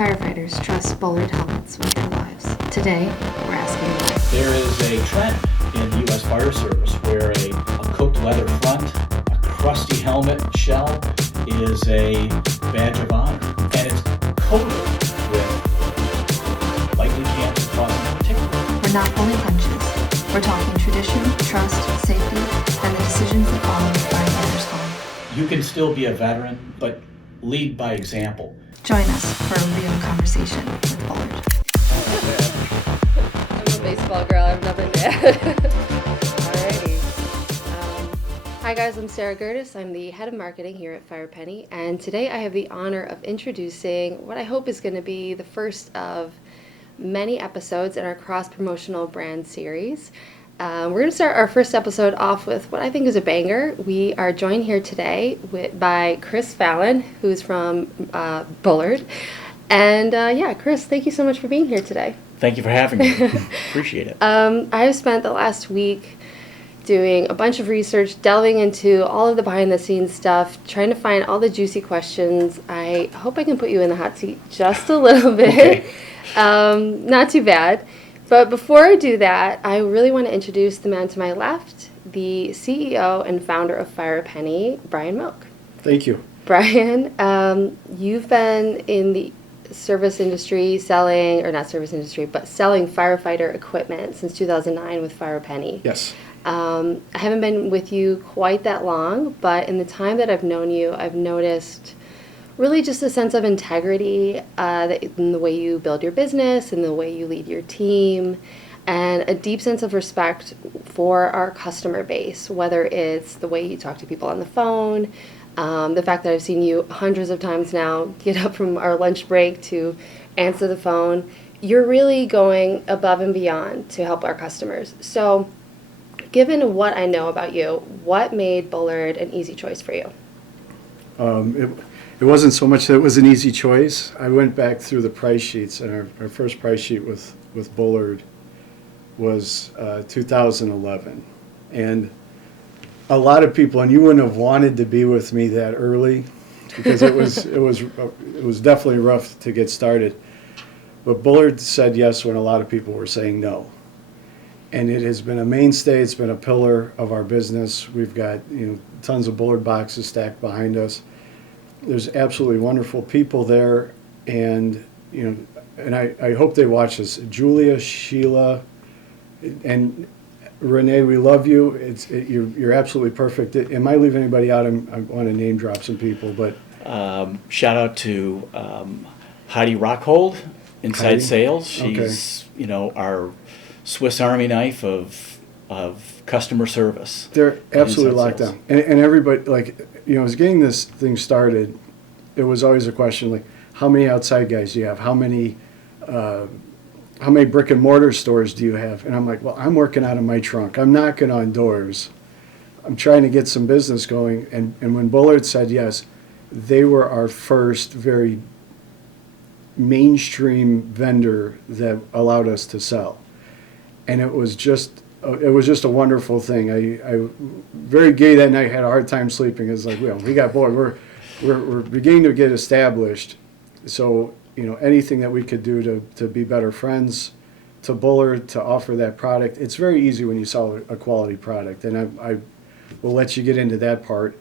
Firefighters trust Bullard helmets with their lives. Today, we're asking why. There is a trend in the U.S. Fire Service where a cooked leather front, a crusty helmet shell is a badge of honor. And it's coated with likely cancer-causing particulates. We're not pulling punches. We're talking tradition, trust, safety, and the decisions that follow the firefighters home. You can still be a veteran, but lead by example. Join us for a real conversation with Bullard. I'm a baseball girl. I have nothing to add. Alrighty. Hi guys, I'm Sarah Gertis. I'm the head of marketing here at Firepenny, and today I have the honor of introducing what I hope is going to be the first of many episodes in our cross-promotional brand series. We're going to start our first episode off with what I think is a banger. We are joined here today by Chris Fallon, who's from Bullard. And Chris, thank you so much for being here today. Thank you for having me. Appreciate it. I've spent the last week doing a bunch of research, delving into all of the behind-the-scenes stuff, trying to find all the juicy questions. I hope I can put you in the hot seat just a little bit. Okay. Not too bad. But before I do that, I really want to introduce the man to my left, the CEO and founder of Firepenny, Brian Milk. Thank you. Brian, you've been in the service industry selling firefighter equipment since 2009 with Firepenny. Yes. I haven't been with you quite that long, but in the time that I've known you, I've noticed really just a sense of integrity in the way you build your business and the way you lead your team, and a deep sense of respect for our customer base, whether it's the way you talk to people on the phone, the fact that I've seen you hundreds of times now get up from our lunch break to answer the phone. You're really going above and beyond to help our customers. So given what I know about you, what made Bullard an easy choice for you? It wasn't so much that it was an easy choice. I went back through the price sheets, and our first price sheet with Bullard was 2011. And a lot of people, and you wouldn't have wanted to be with me that early, because it was definitely rough to get started. But Bullard said yes when a lot of people were saying no. And it has been a mainstay. It's been a pillar of our business. We've got tons of Bullard boxes stacked behind us. There's absolutely wonderful people there, and I hope they watch this. Julia, Sheila, and Renee, we love you. You're absolutely perfect. Am I leaving anybody out? I want to name drop some people, but Shout out to Heidi Rockhold, Inside Heidi? Sales. She's our Swiss Army knife of customer service. they're absolutely Inside locked sales. down. And everybody, as getting this thing started, it was always a question like, how many outside guys do you have? How many brick and mortar stores do you have? And I'm like, well, I'm working out of my trunk. I'm knocking on doors. I'm trying to get some business going. And when Bullard said yes, they were our first very mainstream vendor that allowed us to sell. And it was just a wonderful thing. I very gay that night, had a hard time sleeping. It's like, we got Bullard. We're beginning to get established. So, anything that we could do to be better friends to Bullard, to offer that product. It's very easy when you sell a quality product. And I will let you get into that part.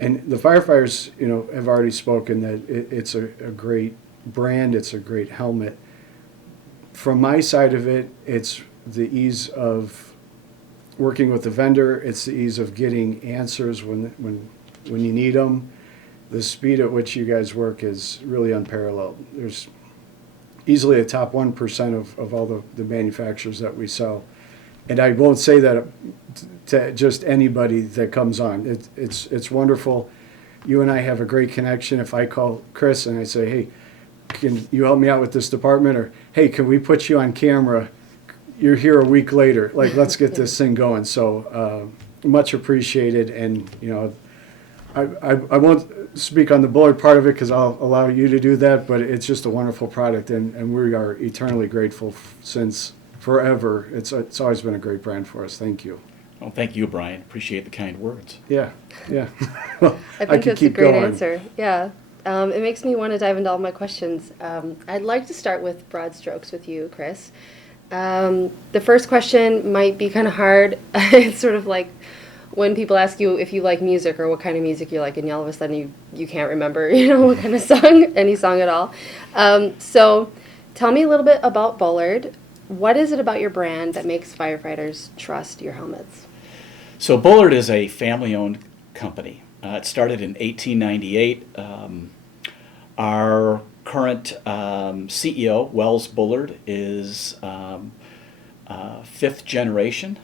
And the firefighters, have already spoken that it's a great brand. It's a great helmet. From my side of it, it's the ease of working with the vendor. It's the ease of getting answers when you need them. The speed at which you guys work is really unparalleled. There's easily a top 1% of all the manufacturers that we sell. And I won't say that to just anybody that comes on. It's wonderful. You and I have a great connection. If I call Chris and I say, hey, can you help me out with this department? Or, hey, can we put you on camera? You're here a week later. Like, let's get this thing going. So much appreciated. And, I won't speak on the Bullard part of it because I'll allow you to do that, but it's just a wonderful product, and we are eternally grateful since forever. It's always been a great brand for us. Thank you. Well, thank you, Brian. Appreciate the kind words. Yeah. I think that's a great answer. Yeah. It makes me want to dive into all my questions. I'd like to start with broad strokes with you, Chris. The first question might be kind of hard. It's sort of like when people ask you if you like music or what kind of music you like, and all of a sudden you can't remember, what kind of song, any song at all. So tell me a little bit about Bullard. What is it about your brand that makes firefighters trust your helmets? So Bullard is a family-owned company. It started in 1898. Our current CEO, Wells Bullard, is fifth generation.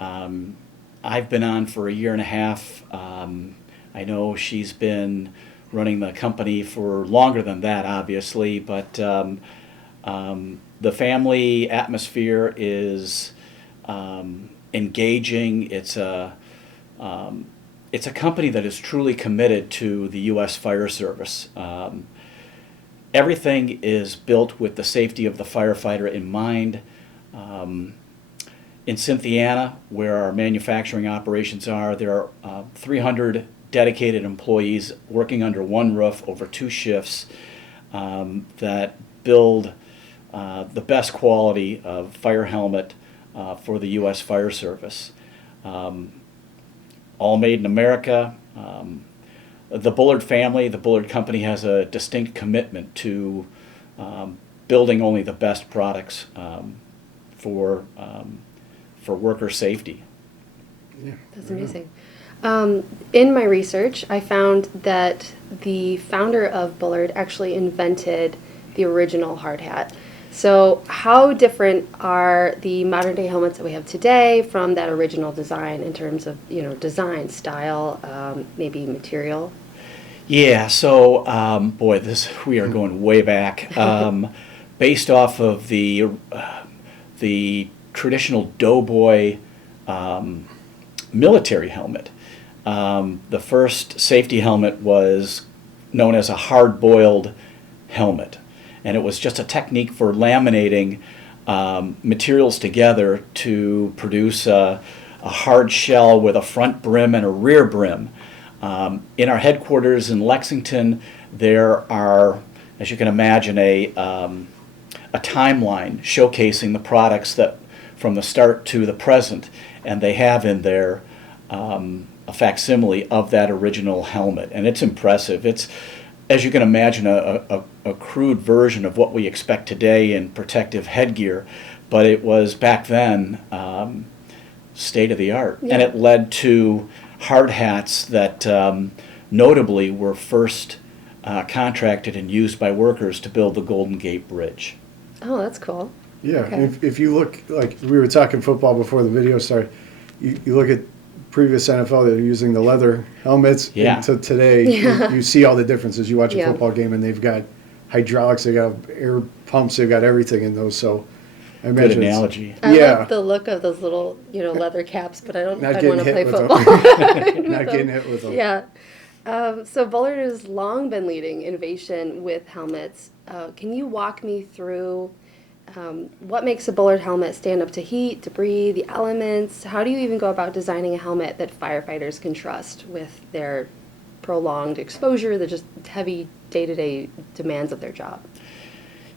I've been on for a year and a half. I know she's been running the company for longer than that, obviously, but the family atmosphere is engaging. It's a company that is truly committed to the U.S. Fire Service. Everything is built with the safety of the firefighter in mind. In Cynthiana, where our manufacturing operations are, there are 300 dedicated employees working under one roof over 2 shifts that build the best quality of fire helmet for the U.S. Fire Service. All made in America. The Bullard family, the Bullard company, has a distinct commitment to building only the best products for worker safety. Yeah. That's amazing. In my research, I found that the founder of Bullard actually invented the original hard hat. So how different are the modern day helmets that we have today from that original design in terms of, design, style, maybe material? Yeah, so we are going way back. Based off of the traditional doughboy military helmet, the first safety helmet was known as a hard-boiled helmet. And it was just a technique for laminating materials together to produce a hard shell with a front brim and a rear brim. In our headquarters in Lexington, there are, as you can imagine, a timeline showcasing the products that from the start to the present, and they have in there a facsimile of that original helmet, and it's impressive. It's, as you can imagine, a crude version of what we expect today in protective headgear, but it was back then state of the art. Yeah. And it led to hard hats that notably were first contracted and used by workers to build the Golden Gate Bridge. Oh, that's cool. Yeah, Okay. if you look, like we were talking football before the video started, you look at previous NFL, they're using the leather helmets. Yeah. And to today, Yeah. you see all the differences. You watch a Yeah. football game and they've got hydraulics, they've got air pumps, they've got everything in those. So I Good imagine analogy. I Yeah. love the look of those little, leather caps, but I don't Not I'd getting want to hit play with them. football. Not getting hit with them. Yeah. So Bullard has long been leading innovation with helmets. Can you walk me through what makes a Bullard helmet stand up to heat, debris, the elements? How do you even go about designing a helmet that firefighters can trust with their prolonged exposure, the just heavy day-to-day demands of their job?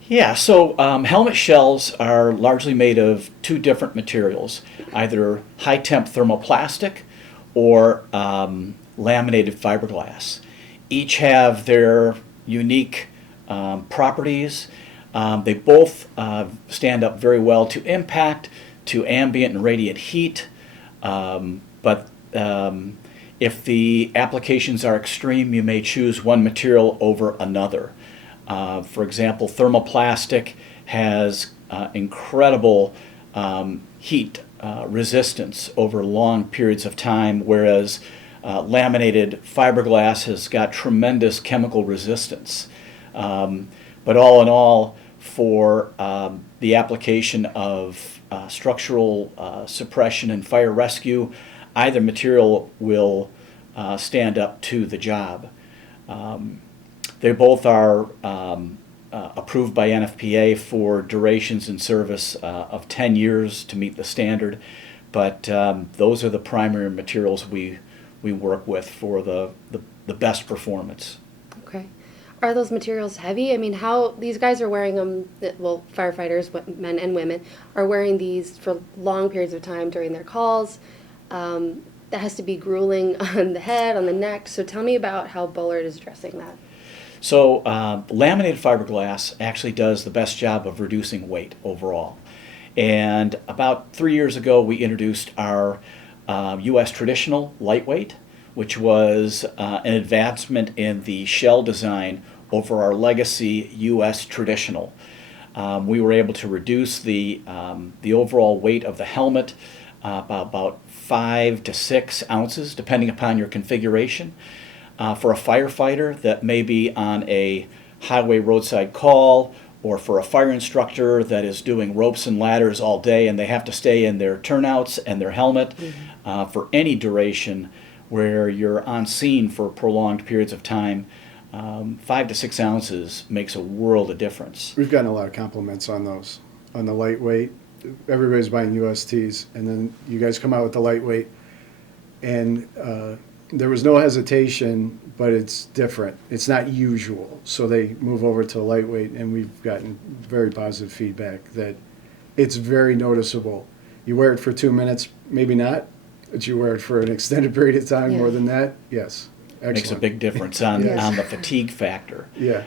Yeah, so helmet shells are largely made of 2 different materials, either high-temp thermoplastic or laminated fiberglass. Each have their unique properties. They both stand up very well to impact, to ambient and radiant heat, but if the applications are extreme, you may choose one material over another. For example, thermoplastic has incredible heat resistance over long periods of time, whereas laminated fiberglass has got tremendous chemical resistance. But all in all, for the application of structural suppression and fire rescue, either material will stand up to the job. They both are approved by NFPA for durations in service of 10 years to meet the standard, but those are the primary materials we work with for the best performance. Okay. Are those materials heavy? I mean, how these guys are wearing them, well, firefighters, men and women, are wearing these for long periods of time during their calls. That has to be grueling on the head, on the neck. So tell me about how Bullard is addressing that. So laminated fiberglass actually does the best job of reducing weight overall. And about 3 years ago, we introduced our U.S. traditional lightweight, which was an advancement in the shell design over our legacy U.S. traditional. We were able to reduce the overall weight of the helmet about 5 to 6 ounces, depending upon your configuration. For a firefighter that may be on a highway roadside call, or for a fire instructor that is doing ropes and ladders all day and they have to stay in their turnouts and their helmet, for any duration where you're on scene for prolonged periods of time, 5 to 6 ounces makes a world of difference. We've gotten a lot of compliments on those, on the lightweight. Everybody's buying USTs, and then you guys come out with the lightweight, and there was no hesitation, but it's different. It's not usual, so they move over to lightweight, and we've gotten very positive feedback that it's very noticeable. You wear it for 2 minutes, maybe not, but you wear it for an extended period of time, more than that, yes. Excellent. Makes a big difference on the fatigue factor. Yeah.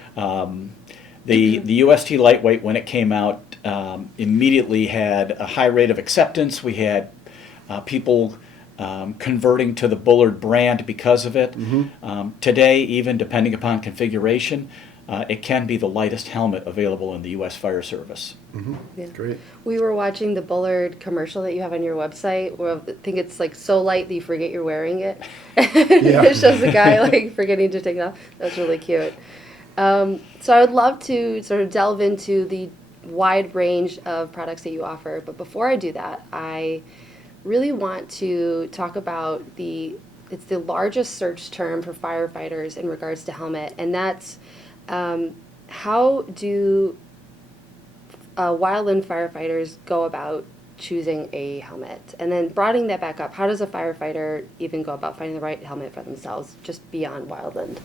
The UST lightweight, when it came out, immediately had a high rate of acceptance. We had people converting to the Bullard brand because of it. Today, even depending upon configuration, it can be the lightest helmet available in the U.S. Fire Service. Yeah. Great. We were watching the Bullard commercial that you have on your website, where I think it's like so light that you forget you're wearing it. It shows the guy like forgetting to take it off. That's really cute. So I would love to sort of delve into the wide range of products that you offer. But before I do that, I really want to talk about it's the largest search term for firefighters in regards to helmet, and that's how do Wildland firefighters go about choosing a helmet? And then broadening that back up, how does a firefighter even go about finding the right helmet for themselves, just beyond Wildland?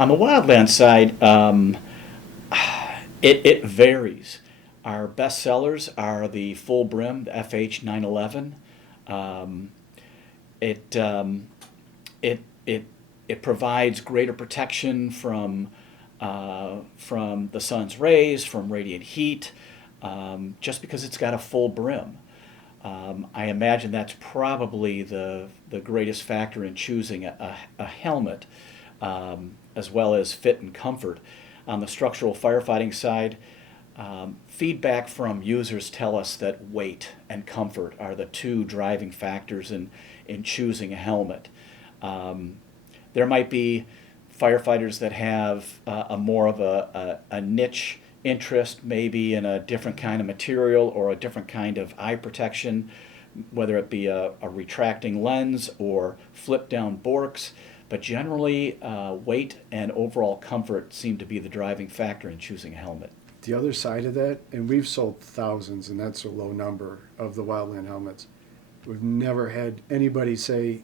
On the Wildland side, it varies. Our best sellers are the full brim, the FH 911. It provides greater protection from the sun's rays, from radiant heat, just because it's got a full brim. I imagine that's probably the greatest factor in choosing a helmet, as well as fit and comfort. On the structural firefighting side, feedback from users tell us that weight and comfort are the two driving factors in choosing a helmet. There might be firefighters that have a more of a niche interest, maybe in a different kind of material or a different kind of eye protection, whether it be a retracting lens or flip down borks. But generally, weight and overall comfort seem to be the driving factor in choosing a helmet. The other side of that, and we've sold thousands, and that's a low number, of the Wildland helmets. We've never had anybody say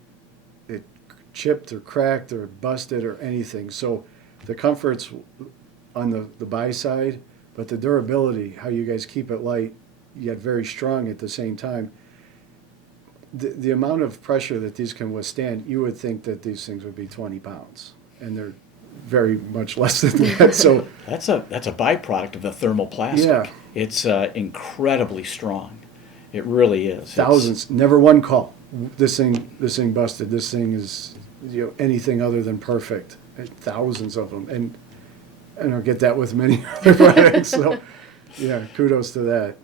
it chipped or cracked or busted or anything. So the comfort's on the buy side, but the durability, how you guys keep it light yet very strong at the same time, the amount of pressure that these can withstand, you would think that these things would be 20 pounds, and they're very much less than that. So that's a byproduct of the thermoplastic. Yeah. It's incredibly strong. It really is. Thousands, never one call. This thing busted. This thing is anything other than perfect. Thousands of them, and I don't get that with many other products. So yeah, kudos to that.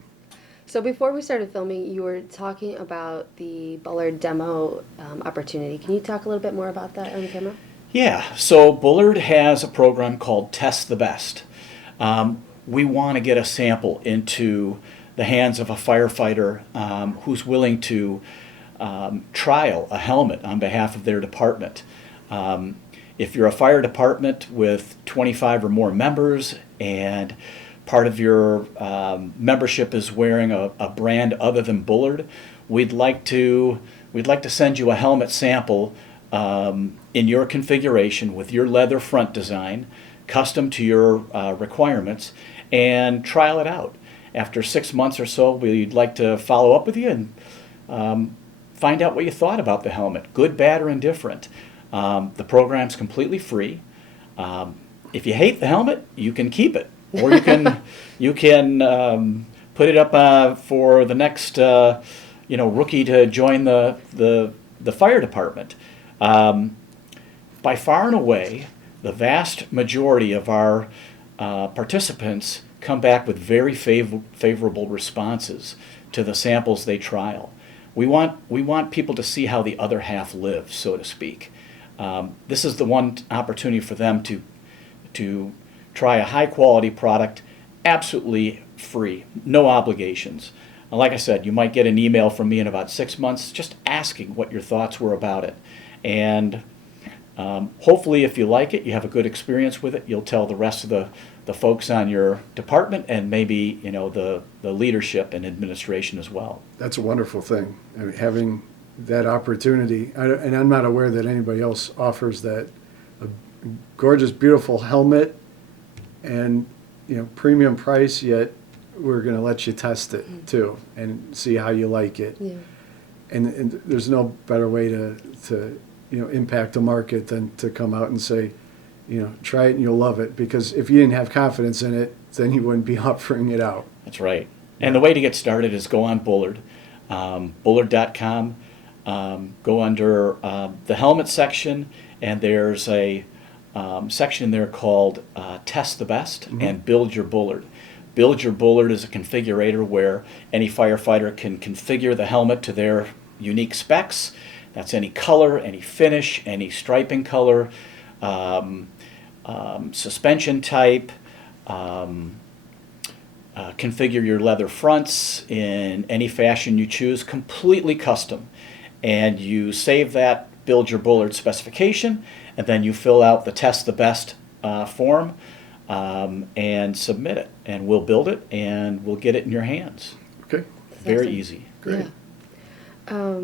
So before we started filming, you were talking about the Bullard demo opportunity. Can you talk a little bit more about that on camera? Yeah, so Bullard has a program called Test the Best. We want to get a sample into the hands of a firefighter who's willing to trial a helmet on behalf of their department. If you're a fire department with 25 or more members and part of your membership is wearing a brand other than Bullard, we'd like to send you a helmet sample in your configuration with your leather front design, custom to your requirements, and trial it out. After 6 months or so, we'd like to follow up with you and find out what you thought about the helmet, good, bad, or indifferent. The program's completely free. If you hate the helmet, you can keep it, or you can put it up for the next rookie to join the fire department. By far and away, the vast majority of our participants come back with very favorable responses to the samples they trial. We want people to see how the other half lives, so to speak. This is the one opportunity for them to try a high quality product absolutely free, no obligations. Like I said, you might get an email from me in about 6 months just asking what your thoughts were about it. And hopefully if you like it, you have a good experience with it, you'll tell the rest of the folks on your department and maybe the leadership and administration as well. That's a wonderful thing. I mean, having that opportunity, and I'm not aware that anybody else offers that. A gorgeous, beautiful helmet and premium price, yet we're going to let you test it too and see how you like it. Yeah. And there's no better way to impact the market than to come out and say, try it and you'll love it. Because if you didn't have confidence in it, then you wouldn't be offering it out. That's right. And the way to get started is go on Bullard, Bullard.com. Go under the helmet section, and there's a section there called Test the Best and Build Your Bullard. Build Your Bullard is a configurator where any firefighter can configure the helmet to their unique specs. That's any color, any finish, any striping color, suspension type, configure your leather fronts in any fashion you choose, completely custom. And you save that Build Your Bullard specification, and then you fill out the Test the Best form and submit it, and we'll build it and we'll get it in your hands. Okay. Very Awesome. easy. Great. Yeah.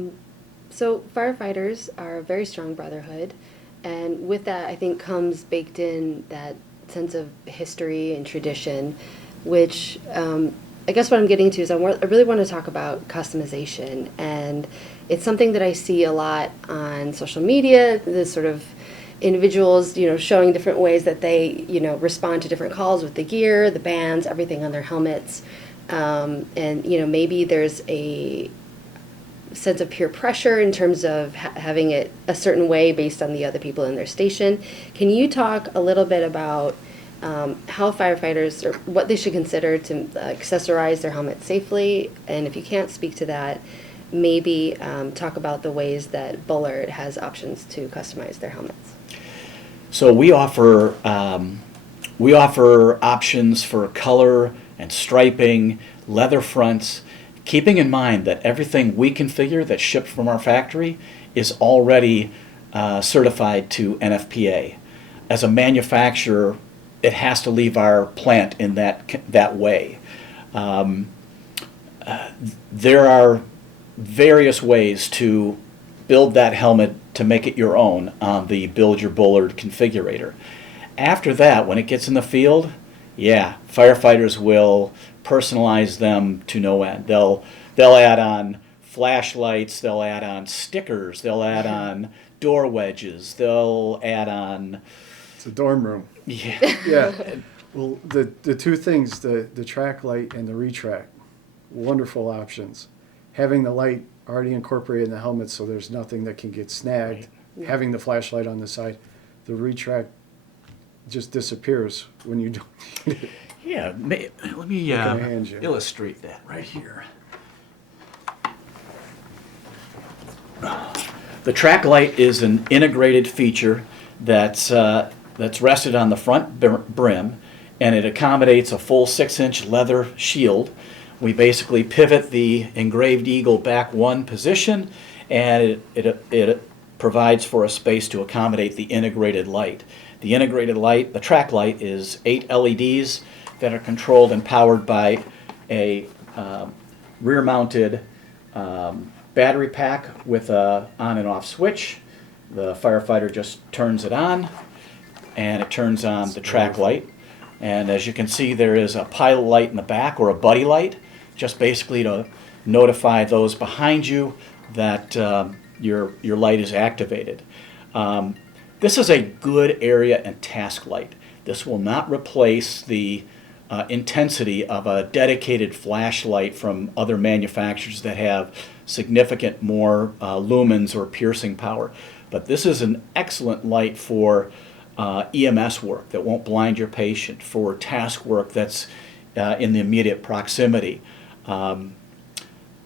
So firefighters are a very strong brotherhood, and with that, I think comes baked in that sense of history and tradition, which I guess what I'm getting to is I really want to talk about customization, and it's something that I see a lot on social media, this sort of individuals, showing different ways that they, respond to different calls with the gear, the bands, everything on their helmets. And, maybe there's a sense of peer pressure in terms of having it a certain way based on the other people in their station. Can you talk a little bit about how firefighters, or what they should consider to accessorize their helmet safely? And if you can't speak to that, maybe talk about the ways that Bullard has options to customize their helmets. So we offer options for color and striping, leather fronts, keeping in mind that everything we configure that's shipped from our factory is already certified to NFPA. As a manufacturer, it has to leave our plant in that way. There are various ways to build that helmet to make it your own on the Build Your Bullard configurator. After that, when it gets in the field, firefighters will personalize them to no end. They'll add on flashlights, they'll add on stickers, they'll add on door wedges, they'll add on... It's a dorm room. Yeah. Yeah. Well, the two things, the track light and the retract, wonderful options. Having the light already incorporated in the helmet so there's nothing that can get snagged. Right. Having the flashlight on the side, the retract just disappears when you don't need it. Yeah, let me hand you. illustrate that right here. The track light is an integrated feature that's rested on the front brim, and it accommodates a full 6-inch leather shield. We basically pivot the engraved eagle back one position, and it provides for a space to accommodate the integrated light. The integrated light, the track light, is 8 LEDs that are controlled and powered by a rear-mounted battery pack with a on and off switch. The firefighter just turns it on, and it turns on the track light. And as you can see, there is a pilot light in the back, or a buddy light, just basically to notify those behind you that your light is activated. This is a good area and task light. This will not replace the intensity of a dedicated flashlight from other manufacturers that have significant more lumens or piercing power. But this is an excellent light for EMS work that won't blind your patient, for task work that's in the immediate proximity.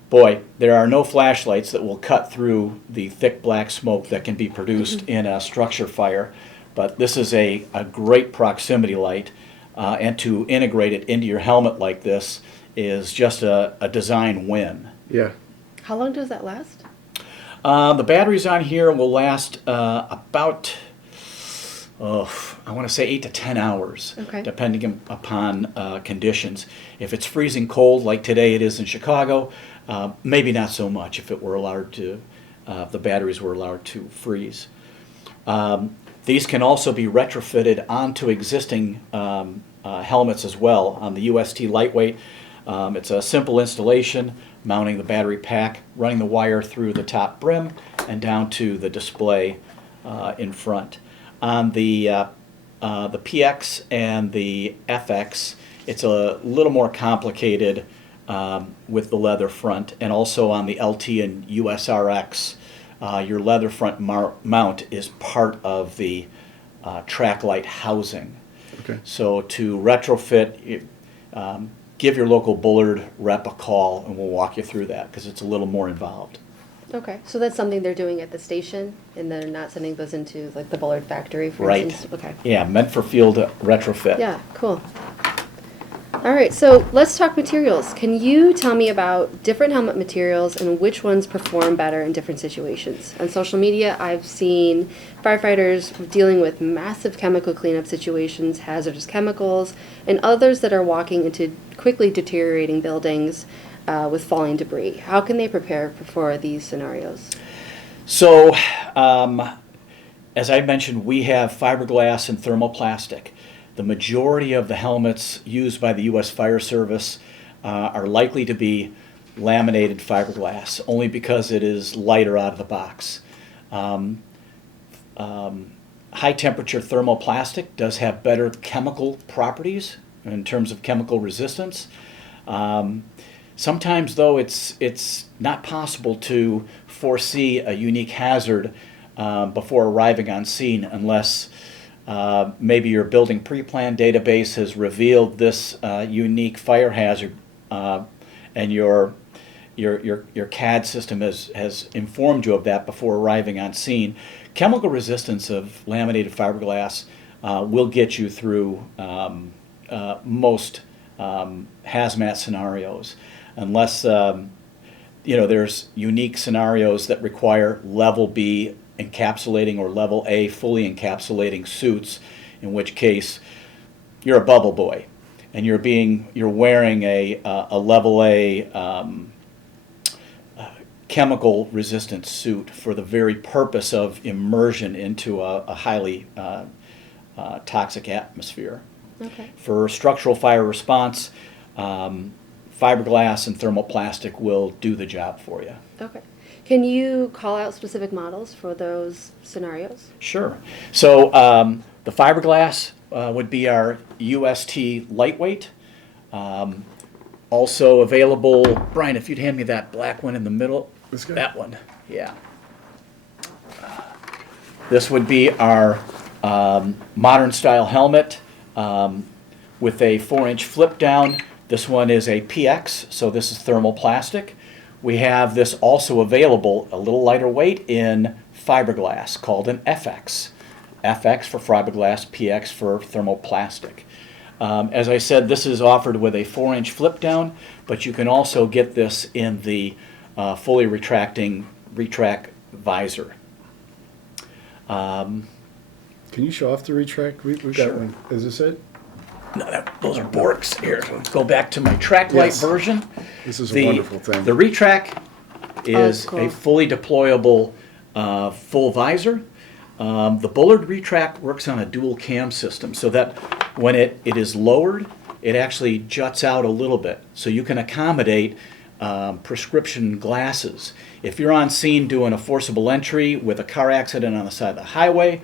Boy, there are no flashlights that will cut through the thick black smoke that can be produced in a structure fire, but this is a great proximity light, and to integrate it into your helmet like this is just a design win. Yeah. How long does that last? The batteries on here will last about, I want to say 8 to 10 hours, Okay. depending upon conditions. If it's freezing cold, like today it is in Chicago, maybe not so much if it were allowed to, the batteries were allowed to freeze. These can also be retrofitted onto existing helmets as well on the UST Lightweight. It's a simple installation, mounting the battery pack, running the wire through the top brim and down to the display in front. On the PX and the FX, it's a little more complicated with the leather front, and also on the LT and USRX, your leather front mount is part of the track light housing. Okay. So to retrofit, give your local Bullard rep a call and we'll walk you through that, because it's a little more involved. Okay, so that's something they're doing at the station, and they're not sending those into like the Bullard factory, for Right. instance? Okay. Yeah, meant for field retrofit. Yeah, cool. All right, so let's talk materials. Can you tell me about different helmet materials and which ones perform better in different situations? On social media, I've seen firefighters dealing with massive chemical cleanup situations, hazardous chemicals, and others that are walking into quickly deteriorating buildings with falling debris. How can they prepare for these scenarios? So, as I mentioned, we have fiberglass and thermoplastic. The majority of the helmets used by the U.S. Fire Service are likely to be laminated fiberglass, only because it is lighter out of the box. High temperature thermoplastic does have better chemical properties in terms of chemical resistance. Sometimes, though, it's not possible to foresee a unique hazard before arriving on scene unless maybe your building pre-plan database has revealed this unique fire hazard, and your CAD system has informed you of that before arriving on scene. Chemical resistance of laminated fiberglass will get you through most hazmat scenarios, unless there's unique scenarios that require level B encapsulating or level A fully encapsulating suits, in which case you're a bubble boy and you're wearing a level A chemical resistant suit for the very purpose of immersion into a highly toxic atmosphere. Okay. For structural fire response, fiberglass and thermoplastic will do the job for you. Okay. Can you call out specific models for those scenarios? Sure. So the fiberglass would be our UST lightweight. Also available, Brian, if you'd hand me that black one in the middle. This guy? That one, yeah. This would be our modern style helmet with a 4-inch flip down. This one is a PX, so this is thermoplastic. We have this also available, a little lighter weight, in fiberglass called an FX. FX for fiberglass, PX for thermoplastic. As I said, this is offered with a 4-inch flip down, but you can also get this in the fully retracting Retract Visor. Can you show off the Retract? We've got Sure. one. Is this it? No, those are Borks. Here, let's go back to my track light Yes. version. This is a wonderful thing. The Retract is cool. a fully deployable full visor. The Bullard Retract works on a dual cam system so that when it is lowered, it actually juts out a little bit. So you can accommodate prescription glasses. If you're on scene doing a forcible entry with a car accident on the side of the highway,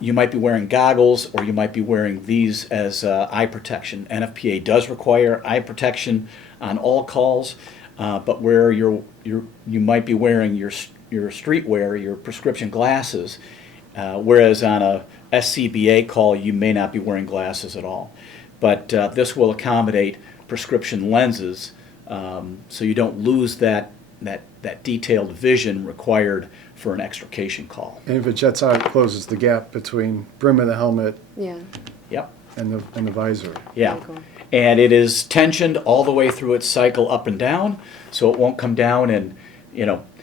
you might be wearing goggles, or you might be wearing these as eye protection. NFPA does require eye protection on all calls, but where you might be wearing your streetwear, your prescription glasses, whereas on a SCBA call you may not be wearing glasses at all. But this will accommodate prescription lenses, so you don't lose that detailed vision required for an extrication call. And if it jets out, it closes the gap between brim of the helmet Yeah. Yep. and the visor. Yeah. Very cool. And it is tensioned all the way through its cycle up and down, so it won't come down and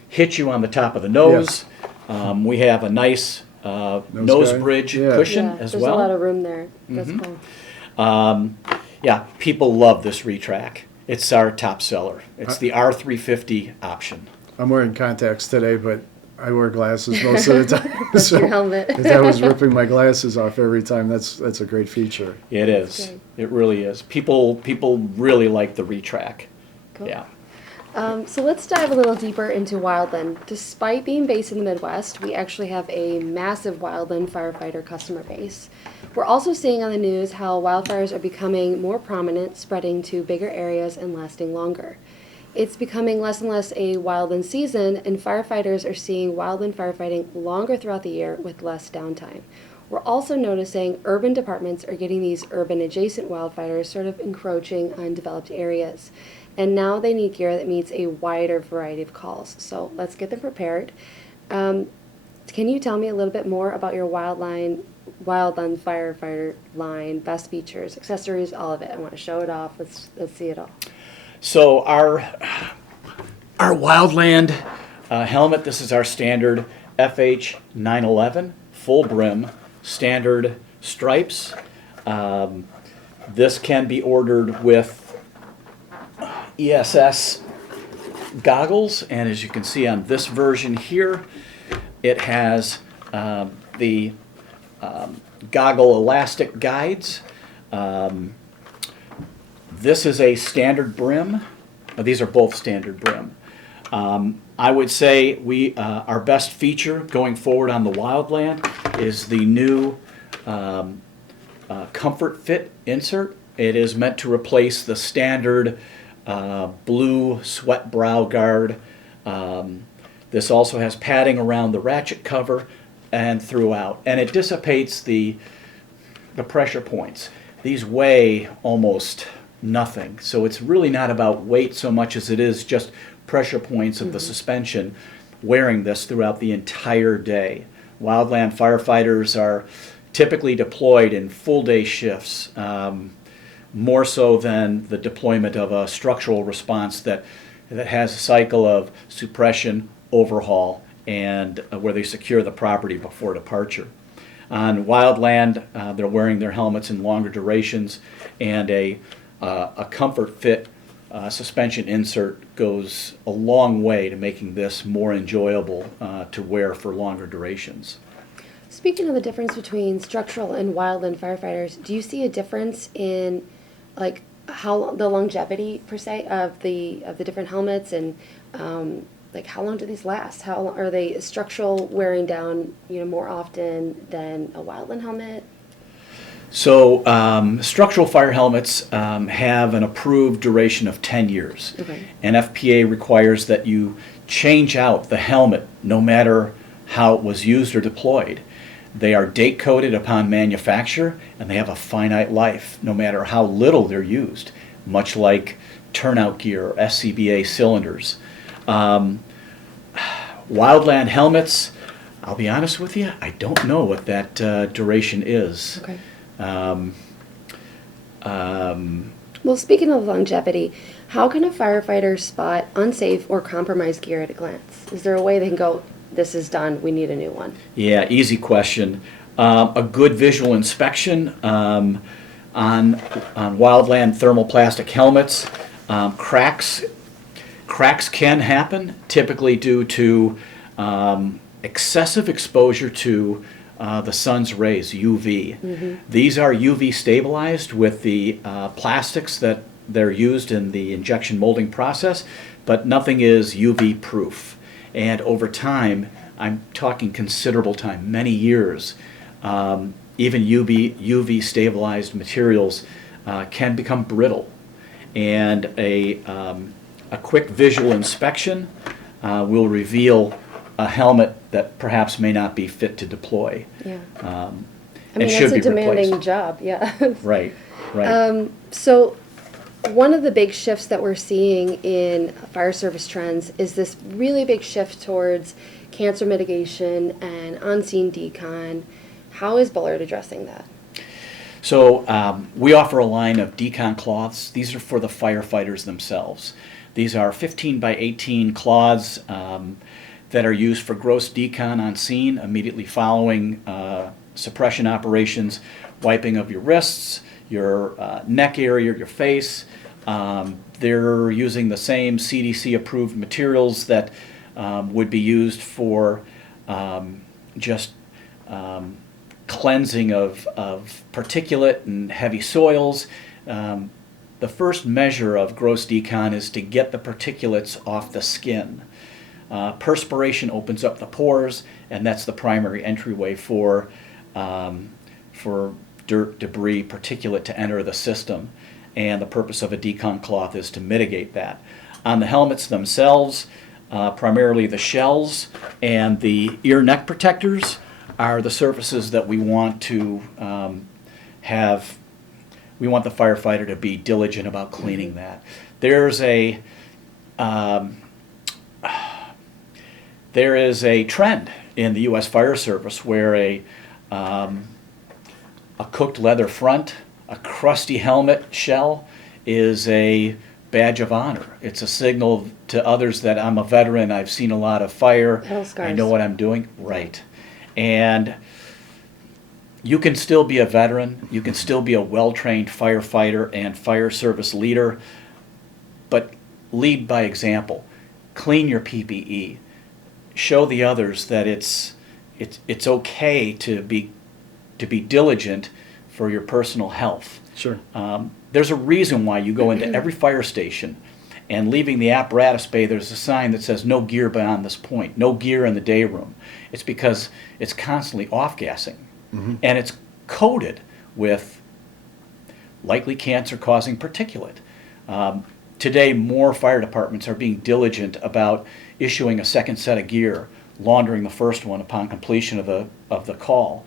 hit you on the top of the nose. We have a nice nose guard. bridge Yeah. cushion Yeah, as there's well. a lot of room there. That's cool. Yeah, people love this Retract. It's our top seller. It's the R350 option. I'm wearing contacts today, but I wear glasses most of the time. That's your helmet. If I was ripping my glasses off every time, that's a great feature. It is. great. It really is. People really like the Retract. Cool. Yeah. So let's dive a little deeper into Wildland. Despite being based in the Midwest, we actually have a massive Wildland firefighter customer base. We're also seeing on the news how wildfires are becoming more prominent, spreading to bigger areas and lasting longer. It's becoming less and less a wildland season, and firefighters are seeing wildland firefighting longer throughout the year with less downtime. We're also noticing urban departments are getting these urban adjacent wildfires sort of encroaching on developed areas. And now they need gear that meets a wider variety of calls. So let's get them prepared. Can you tell me a little bit more about your Wildland firefighter line, best features, accessories, all of it? I want to show it off. Let's see it all. So our Wildland helmet, this is our standard FH 911 full brim, standard stripes. This can be ordered with ESS goggles, and as you can see on this version here, it has the goggle elastic guides. This is a standard brim. These are both standard brim. I would say our best feature going forward on the Wildland is the new Comfort Fit insert. It is meant to replace the standard blue sweat brow guard. This also has padding around the ratchet cover and throughout, and it dissipates the pressure points. These weigh almost nothing, so it's really not about weight so much as it is just pressure points of the suspension wearing this throughout the entire day. Wildland firefighters are typically deployed in full day shifts, more so than the deployment of a structural response that has a cycle of suppression, overhaul, and where they secure the property before departure. On Wildland, they're wearing their helmets in longer durations, and a Comfort Fit suspension insert goes a long way to making this more enjoyable to wear for longer durations. Speaking of the difference between structural and wildland firefighters, do you see a difference in like how the longevity per se of the different helmets, and like how long do these last? How are they structural wearing down more often than a wildland helmet? So structural fire helmets have an approved duration of 10 years. Okay. NFPA requires that you change out the helmet no matter how it was used or deployed. They are date coded upon manufacture, and they have a finite life no matter how little they're used, much like turnout gear or SCBA cylinders. Wildland helmets, I'll be honest with you, I don't know what that duration is. Okay. Well, speaking of longevity, how can a firefighter spot unsafe or compromised gear at a glance? Is there a way they can go, this is done, we need a new one? Yeah, easy question. A good visual inspection on Wildland thermoplastic helmets. Cracks can happen, typically due to excessive exposure to the sun's rays, UV. These are UV stabilized with the plastics that they're used in the injection molding process, but nothing is UV proof. And over time, I'm talking considerable time, many years, even UV stabilized materials can become brittle. And a quick visual inspection will reveal a helmet that perhaps may not be fit to deploy. Yeah. I I mean, that's a demanding job, yeah. Right, right. So one of the big shifts that we're seeing in fire service trends is this really big shift towards cancer mitigation and on-scene decon. How is Bullard addressing that? So we offer a line of Decon cloths. These are for the firefighters themselves. These are 15 by 18 cloths that are used for gross decon on scene immediately following suppression operations, wiping of your wrists, your neck area, your face. They're using the same CDC approved materials that would be used for just cleansing of particulate and heavy soils. The first measure of gross decon is to get the particulates off the skin. Perspiration opens up the pores, and that's the primary entryway for dirt, debris, particulate to enter the system. And the purpose of a decon cloth is to mitigate that. On the helmets themselves, primarily the shells and the ear neck protectors are the surfaces that we want to have. We want the firefighter to be diligent about cleaning that. There is a trend in the U.S. Fire Service where a cooked leather front, a crusty helmet shell is a badge of honor. It's a signal to others that I'm a veteran, I've seen a lot of fire, Battle scars. I know what I'm doing. Right. And you can still be a veteran, you can still be a well-trained firefighter and fire service leader, but lead by example. Clean your PPE. Show the others that it's okay to be diligent for your personal health. Sure. There's a reason why you go into every fire station and leaving the apparatus bay, there's a sign that says no gear beyond this point, no gear in the day room. It's because it's constantly off-gassing. And it's coated with likely cancer-causing particulate. Today, more fire departments are being diligent about issuing a second set of gear, laundering the first one upon completion of the call.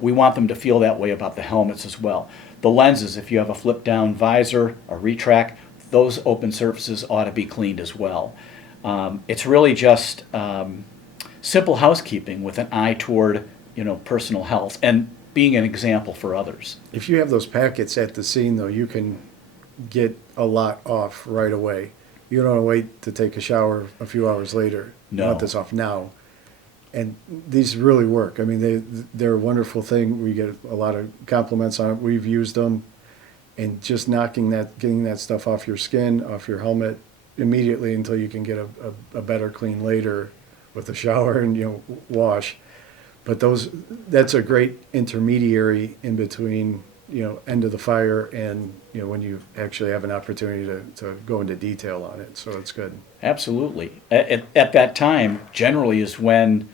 We want them to feel that way about the helmets as well. The lenses, if you have a flip-down visor, a retract, those open surfaces ought to be cleaned as well. It's really just simple housekeeping with an eye toward personal health and being an example for others. If you have those packets at the scene, though, you can get a lot off right away. You don't want to wait to take a shower a few hours later. No. You want this off now. And these really work. I mean, they're a wonderful thing. We get a lot of compliments on it. We've used them. And just getting that stuff off your skin, off your helmet immediately until you can get a better clean later with a shower and wash. But that's a great intermediary in between, end of the fire and, when you actually have an opportunity to go into detail on it. So it's good. Absolutely. At that time, generally is when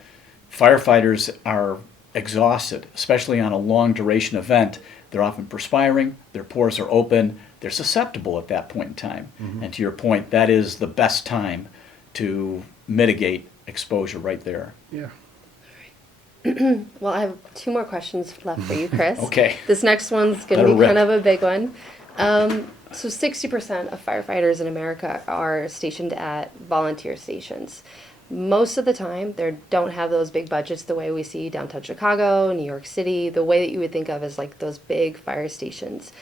firefighters are exhausted, especially on a long duration event. They're often perspiring, their pores are open, they're susceptible at that point in time. And to your point, that is the best time to mitigate exposure right there. Yeah. Well, I have 2 more questions left for you, Chris. Okay. This next one's going to Let be it kind rip. of a big one. So 60% of firefighters in America are stationed at volunteer stations. Most of the time, they don't have those big budgets the way we see downtown Chicago, New York City, the way that you would think of as like those big fire stations.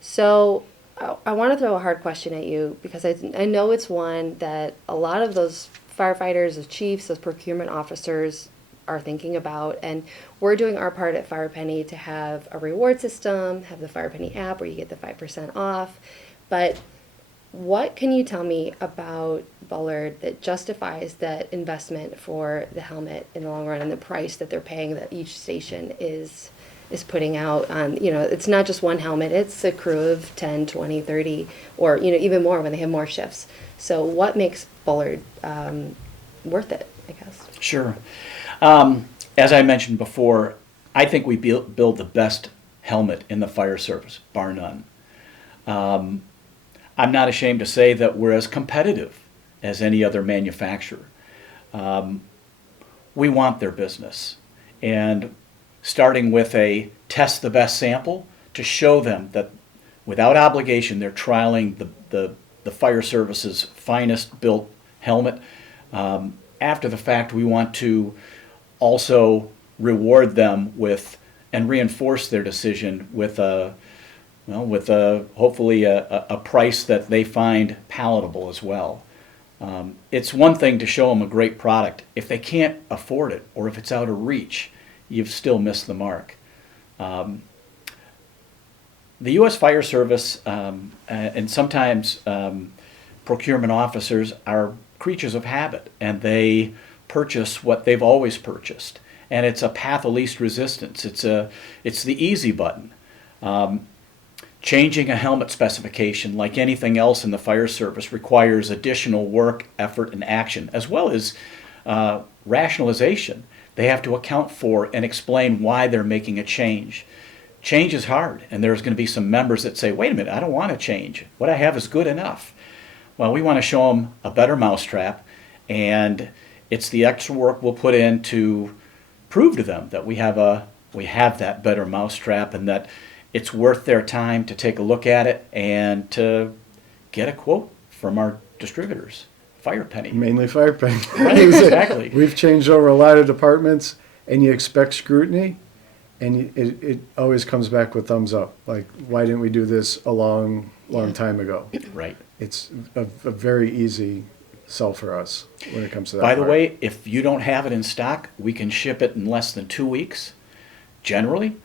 So I want to throw a hard question at you because I know it's one that a lot of those firefighters, the chiefs, those procurement officers are thinking about, and we're doing our part at Firepenny to have a reward system, have the Firepenny app where you get the 5% off, but What can you tell me about Bullard that justifies that investment for the helmet in the long run and the price that they're paying that each station is putting out on, it's not just one helmet, it's a crew of 10, 20, 30, or, even more when they have more shifts. So what makes Bullard worth it, I guess? Sure. As I mentioned before, I think we build the best helmet in the fire service, bar none. I'm not ashamed to say that we're as competitive as any other manufacturer. We want their business. And starting with a test the best sample to show them that without obligation they're trialing the fire service's finest built helmet. After the fact, we want to also reward them with and reinforce their decision with hopefully a price that they find palatable as well. It's one thing to show them a great product. If they can't afford it or if it's out of reach, you've still missed the mark. The U.S. Fire Service and sometimes procurement officers are creatures of habit, and they purchase what they've always purchased. And it's a path of least resistance. It's the easy button. Changing a helmet specification, like anything else in the fire service, requires additional work, effort, and action, as well as rationalization. They have to account for and explain why they're making a change. Change is hard, and there's going to be some members that say, wait a minute, I don't want to change. What I have is good enough. Well, we want to show them a better mousetrap, and it's the extra work we'll put in to prove to them that we have that better mousetrap and that it's worth their time to take a look at it and to get a quote from our distributors, Firepenny. Mainly Firepenny. Right, exactly. We've changed over a lot of departments, and you expect scrutiny, and it always comes back with thumbs up. Like, why didn't we do this a long time ago? Right. It's a very easy sell for us when it comes to that. By the part. way, if you don't have it in stock, we can ship it in less than 2 weeks, generally.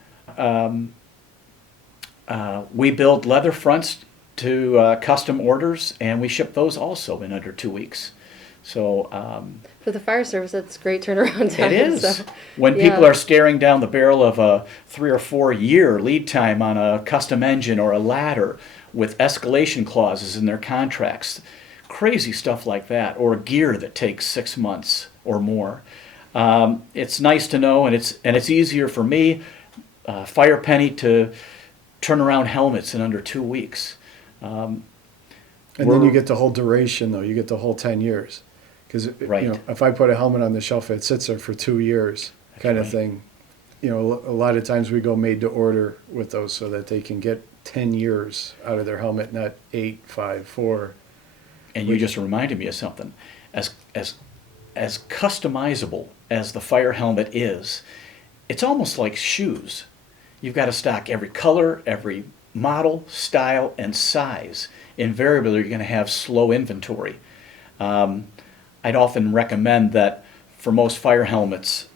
We build leather fronts to custom orders, and we ship those also in under 2 weeks. So For the fire service, that's great turnaround time. it is. So, When yeah. people are staring down the barrel of a 3 or 4 year lead time on a custom engine or a ladder with escalation clauses in their contracts, crazy stuff like that, or gear that takes 6 months or more. It's nice to know, and it's easier for me, Firepenny, to turn around helmets in under 2 weeks. And then you get the whole duration, though. You get the whole 10 years. Because Right. if I put a helmet on the shelf, it sits there for 2 years, kind of right. thing. A lot of times we go made to order with those so that they can get 10 years out of their helmet, not 8, 5, 4. And you just reminded me of something. As customizable as the fire helmet is, it's almost like shoes. You've got to stock every color, every model, style, and size. Invariably, you're going to have slow inventory. I'd often recommend that for most fire helmets,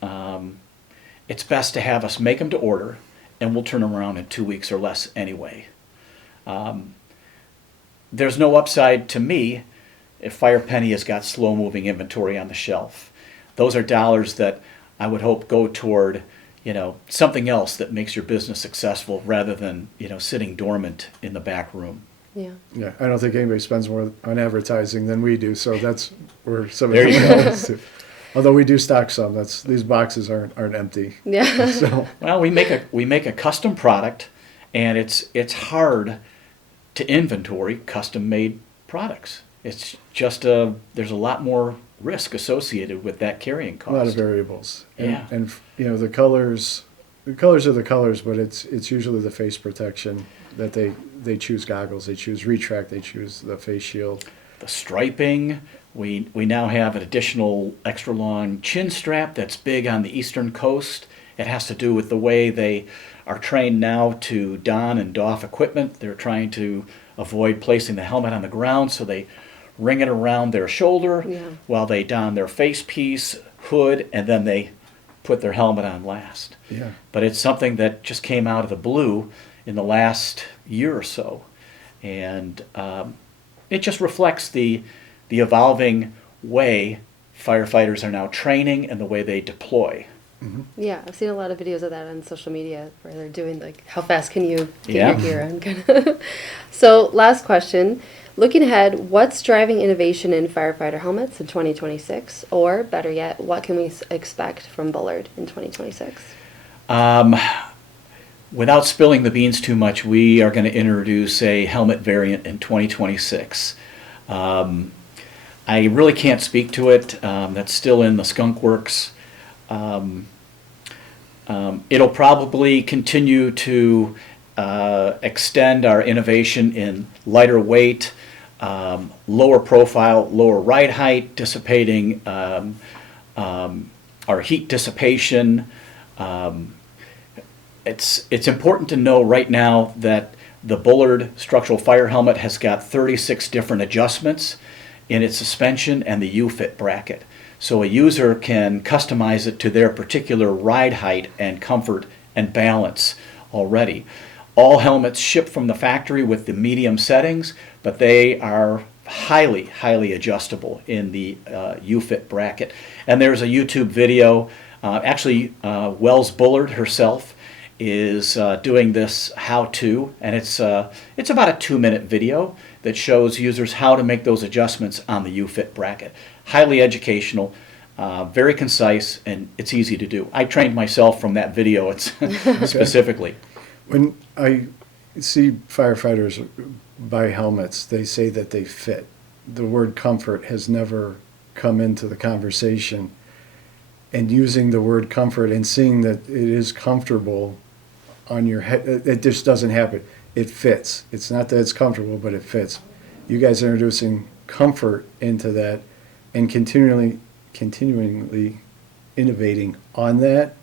it's best to have us make them to order, and we'll turn them around in 2 weeks or less anyway. There's no upside to me if Firepenny has got slow-moving inventory on the shelf. Those are dollars that I would hope go toward, something else that makes your business successful rather than, sitting dormant in the back room. Yeah. Yeah, I don't think anybody spends more on advertising than we do, so that's where some of There you go. goes to. Although we do stock some, these boxes aren't empty. Yeah. So Well, we make a custom product, and it's hard to inventory custom-made products. It's just there's a lot more risk associated with that carrying cost. a lot of variables. Yeah. And the colors are the colors, but it's usually the face protection that they choose goggles, they choose Retract, they choose the face shield. The striping. We now have an additional extra long chin strap that's big on the eastern coast. It has to do with the way they are trained now to don and doff equipment. They're trying to avoid placing the helmet on the ground, so they ring it around their shoulder while they don their face piece, hood, and then they put their helmet on last. Yeah. But it's something that just came out of the blue in the last year or so. And, it just reflects the evolving way firefighters are now training and the way they deploy. Yeah, I've seen a lot of videos of that on social media where they're doing like, how fast can you get Yeah. your gear on? Kind of. So, last question. Looking ahead, what's driving innovation in firefighter helmets in 2026? Or, better yet, what can we expect from Bullard in 2026? Without spilling the beans too much, we are going to introduce a helmet variant in 2026. I really can't speak to it. That's still in the skunk works. It'll probably continue to extend our innovation in lighter weight, lower profile, lower ride height, dissipating our heat dissipation. It's important to know right now that the Bullard structural fire helmet has got 36 different adjustments in its suspension and the U-fit bracket. So a user can customize it to their particular ride height and comfort and balance already. All helmets ship from the factory with the medium settings, but they are highly, highly adjustable in the U-fit bracket. And there's a YouTube video, Wells Bullard herself is doing this how-to, and it's about a 2-minute video that shows users how to make those adjustments on the U-fit bracket. Highly educational, very concise, and it's easy to do. I trained myself from that video specifically. When I see firefighters buy helmets, they say that they fit. The word comfort has never come into the conversation. And using the word comfort and seeing that it is comfortable on your head, it just doesn't happen. It fits. It's not that it's comfortable, but it fits. You guys are introducing comfort into that and continually innovating on that.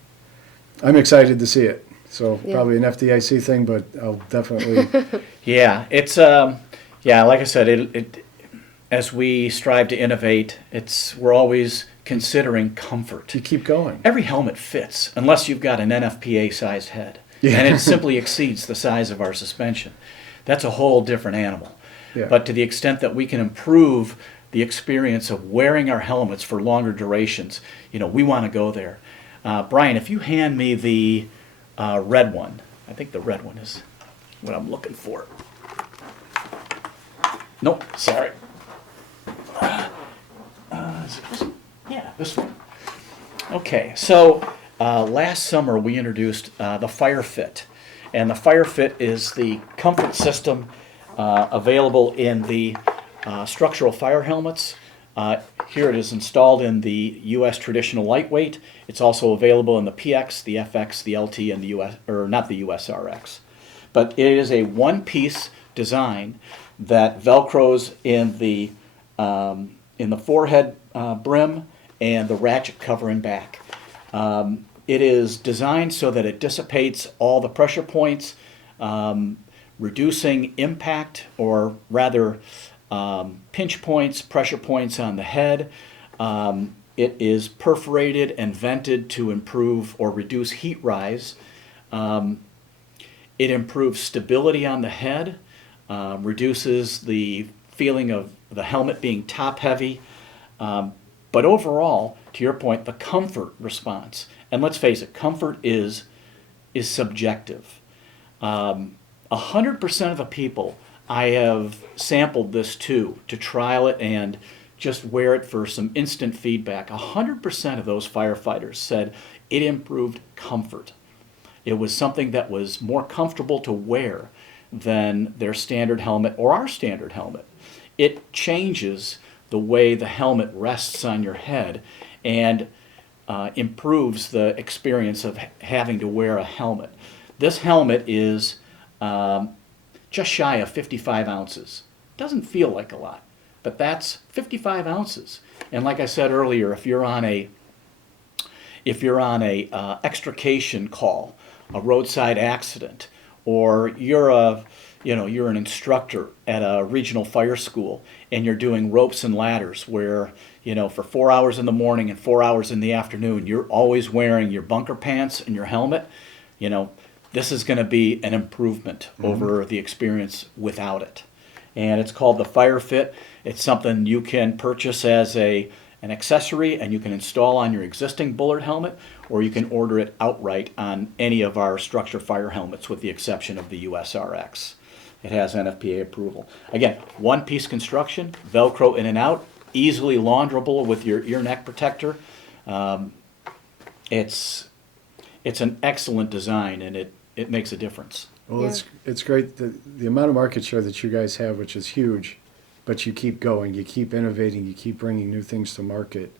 I'm excited to see it. So Yeah. probably an FDIC thing, but I'll definitely. Yeah, it's like I said, it as we strive to innovate, we're always considering comfort. To keep going. Every helmet fits unless you've got an NFPA sized head, Yeah. and it simply exceeds the size of our suspension. That's a whole different animal. Yeah. But to the extent that we can improve the experience of wearing our helmets for longer durations, we want to go there. Brian, if you hand me the red one, I think the red one is what I'm looking for. Nope, sorry. Is it this one? Yeah, this one. Okay, so last summer we introduced the FireFit, and the FireFit is the comfort system available in the structural fire helmets. Here it is installed in the U.S. traditional lightweight. It's also available in the PX, the FX, the LT, and the US, or not the USRX. But it is a one-piece design that velcros in the forehead brim and the ratchet cover and back. It is designed so that it dissipates all the pressure points, reducing impact, or rather pinch points, pressure points on the head. It is perforated and vented to improve or reduce heat rise. It improves stability on the head, reduces the feeling of the helmet being top heavy. But overall, to your point, the comfort response, and let's face it, comfort is subjective. 100% of the people I have sampled this to trial it and just wear it for some instant feedback. 100% of those firefighters said it improved comfort. It was something that was more comfortable to wear than their standard helmet or our standard helmet. It changes the way the helmet rests on your head and improves the experience of having to wear a helmet. This helmet is just shy of 55 ounces. Doesn't feel like a lot, but that's 55 ounces. And like I said earlier, if you're on a extrication call, a roadside accident, or you're an instructor at a regional fire school and you're doing ropes and ladders where, for 4 hours in the morning and 4 hours in the afternoon, you're always wearing your bunker pants and your helmet, this is going to be an improvement over the experience without it. and it's called the FireFit. It's something you can purchase as an accessory, and you can install on your existing Bullard helmet, or you can order it outright on any of our structure fire helmets with the exception of the USRX. It has NFPA approval. Again, one-piece construction, Velcro in and out, easily launderable with your ear neck protector. It's an excellent design, and it makes a difference. Well, Yeah. it's great, the amount of market share that you guys have, which is huge, but you keep going, you keep innovating, you keep bringing new things to market.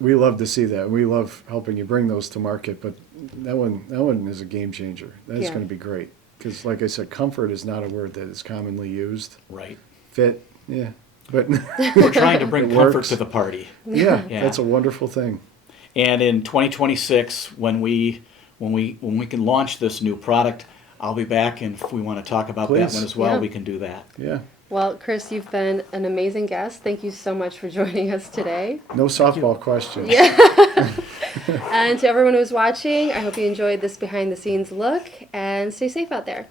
We love to see that. We love helping you bring those to market, but that one is a game changer. That is Yeah. going to be great. Because like I said, comfort is not a word that is commonly used. Right. Fit, yeah. But We're trying to bring It comfort works. to the party. yeah, Yeah. that's a wonderful thing. And in 2026, when we can launch this new product, I'll be back, and if we want to talk about that Please. one as well, Yeah. we can do that. Yeah. Well, Chris, you've been an amazing guest. Thank you so much for joining us today. No softball questions. And to everyone who's watching, I hope you enjoyed this behind the scenes look, and stay safe out there.